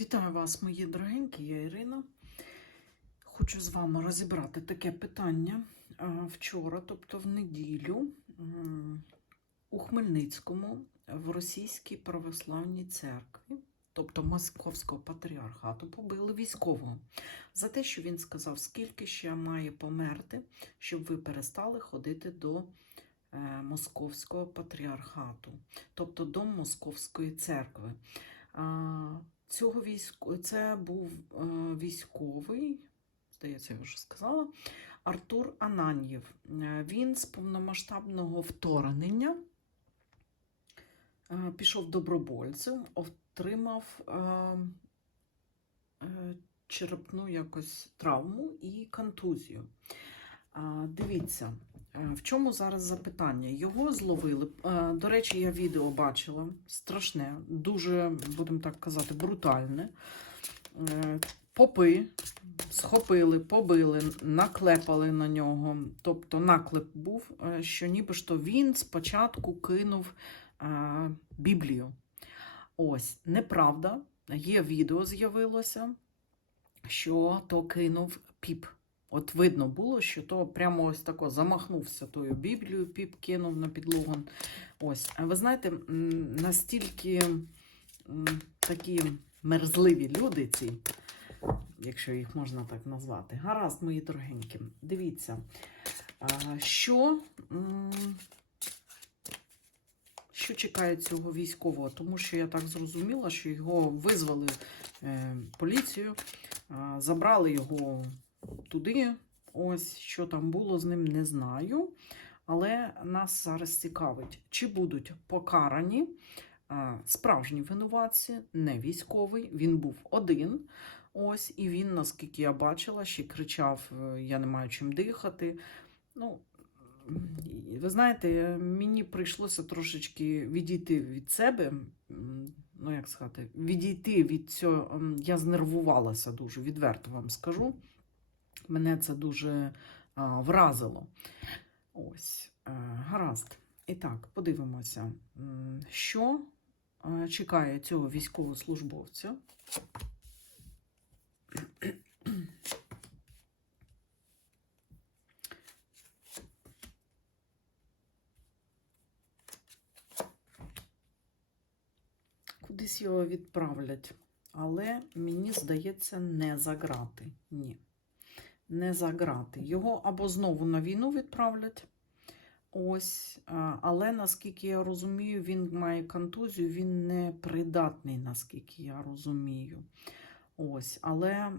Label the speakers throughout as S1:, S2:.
S1: Вітаю вас, мої дорогенькі, я Ірина. Хочу з вами розібрати таке питання. Вчора, тобто в неділю, у Хмельницькому в Російській православній церкві, тобто Московського патріархату, побили військового за те, що він сказав, скільки ще має померти, щоб ви перестали ходити до е, Московського патріархату, тобто до Московської церкви. Цього військо... Це був е, військовий, здається, я вже сказала, Артур Ананьєв. Е, Він з повномасштабного вторгнення е, пішов добровольцем, отримав черепну якось травму і контузію. Дивіться, в чому зараз запитання? Його зловили. е, До речі, я відео бачила. Страшне, дуже, будемо так казати, брутальне. Е, Попи схопили, побили, наклепали на нього. Тобто наклеп був, е, що ніби ж то він спочатку кинув е, Біблію. Ось, неправда. Є відео з'явилося, що то кинув піп. От видно було, що то прямо ось тако замахнувся тою Біблією, піп кинув на підлогу. Ось. А ви знаєте, настільки такі мерзливі люди ці, якщо їх можна так назвати. Гаразд, мої дорогенькі. Дивіться, що, що чекає цього військового, тому що я так зрозуміла, що його визвали е, поліцію, забрали його туди. Ось що там було з ним, не знаю. Але нас зараз цікавить, чи будуть покарані справжні винуватці, не військовий. Він був один. Ось, і він, наскільки я бачила, ще кричав: е, Я не маю чим дихати. Ну, ви знаєте, мені прийшлося трошечки відійти від себе. Ну, як сказати, відійти від цього. Я знервувалася дуже, відверто вам скажу. Мене це дуже а, вразило. Ось, е, гаразд. І так, подивимося, що е, чекає цього військовослужбовця. Кудись його відправлять, але мені здається, не за грати. Ні не за грати. Його або знову на війну відправлять. Ось, але наскільки я розумію, він має контузію, він не придатний, наскільки я розумію. Ось, але,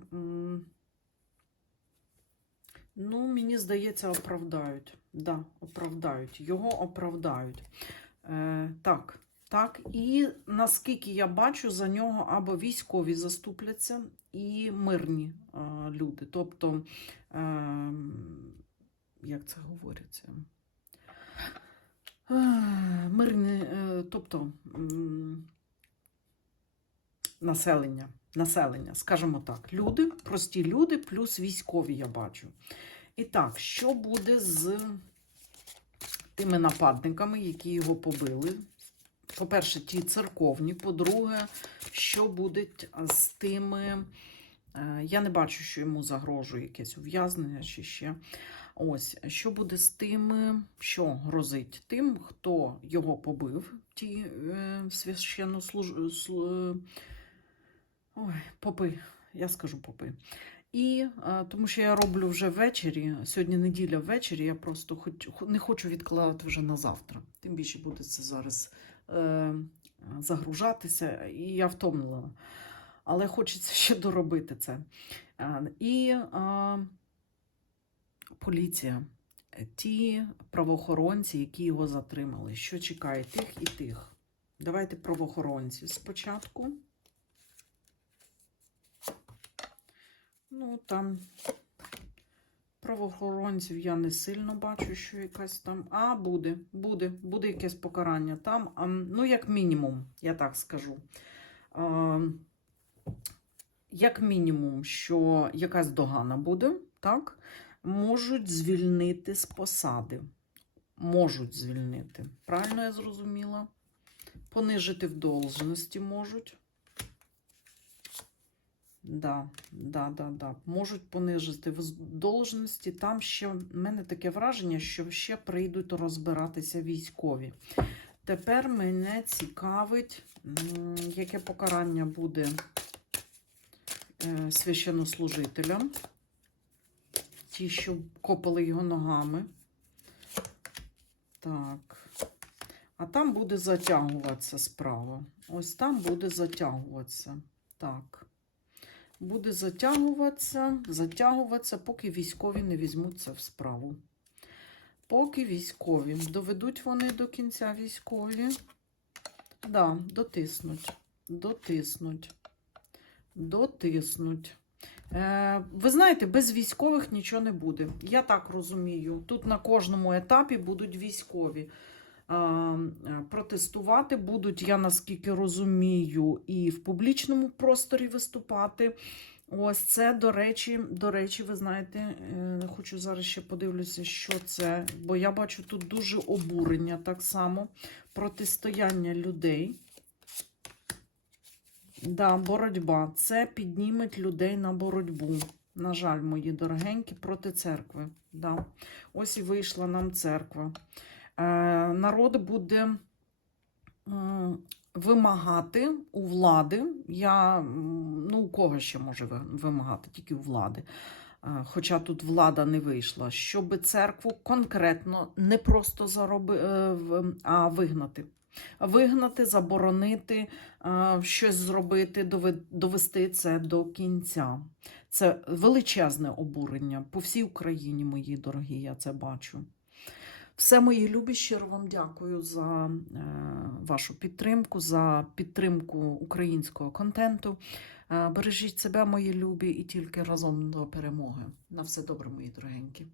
S1: ну, мені здається, оправдають. Да, оправдають. Його оправдають. Е, так, так, і наскільки я бачу, за нього або військові заступляться, і мирні е, люди. Тобто, е, як це говориться? Е, мирні, е, тобто м, населення, населення, скажімо так, люди, прості люди, плюс військові, я бачу. І так, що буде з тими нападниками, які його побили? По-перше, ті церковні, по-друге, що буде з тими. е, Я не бачу, що йому загрожує якесь ув'язнення чи ще. Ось, що буде з тими, що грозить тим, хто його побив, ті е, священнослуж... Ой, попи, я скажу попи. І е, тому що я роблю вже ввечері, сьогодні неділя ввечері, я просто хоч, не хочу відкладати вже на завтра. Тим більше буде це зараз е, загружатися, і я втомлена. Але хочеться ще доробити це. Е, і е, поліція, ті правоохоронці, які його затримали, що чекає тих і тих. Давайте правоохоронці спочатку. Ну, там правоохоронців я не сильно бачу, що якась там. А, буде, буде, буде якесь покарання там. А, ну, як мінімум, я так скажу. А, як мінімум, що якась догана буде, так? Можуть звільнити з посади. Можуть звільнити. Правильно я зрозуміла? Понижити в должності можуть. Да, да, да, да. Можуть понижити в должності. Там ще в мене таке враження, що ще прийдуть розбиратися військові. Тепер мене цікавить, яке покарання буде е, священнослужителям. Ті, що копали його ногами. Так. А там буде затягуватися справа. Ось там буде затягуватися. Так. Буде затягуватися, затягуватися, поки військові не візьмуться в справу. Поки військові. Доведуть вони до кінця військові. Да, дотиснуть. Дотиснуть. Дотиснуть. Е, ви знаєте, без військових нічого не буде. Я так розумію. Тут на кожному етапі будуть військові. Е, Протестувати будуть, я наскільки розумію, і в публічному просторі виступати. Ось це, до речі, до речі, ви знаєте, е, хочу зараз ще подивлюся, що це, бо я бачу тут дуже обурення так само, протистояння людей. Да, боротьба. Це підніметь людей на боротьбу. На жаль, мої дорогенькі, проти церкви. Да. Ось і вийшла нам церква. Е, народ буде вимагати у влади. Я, ну, у кого ще може вимагати? Тільки у влади. Е, Хоча тут влада не вийшла, щоб церкву конкретно не просто зароби, е, а вигнати. Вигнати, заборонити, щось зробити, довести це до кінця. Це величезне обурення по всій Україні, мої дорогі, я це бачу. Все, мої любі, щиро вам дякую за е, вашу підтримку, за підтримку українського контенту. Е, бережіть себе, мої любі, і тільки разом до перемоги. На все добре, мої дорогенькі.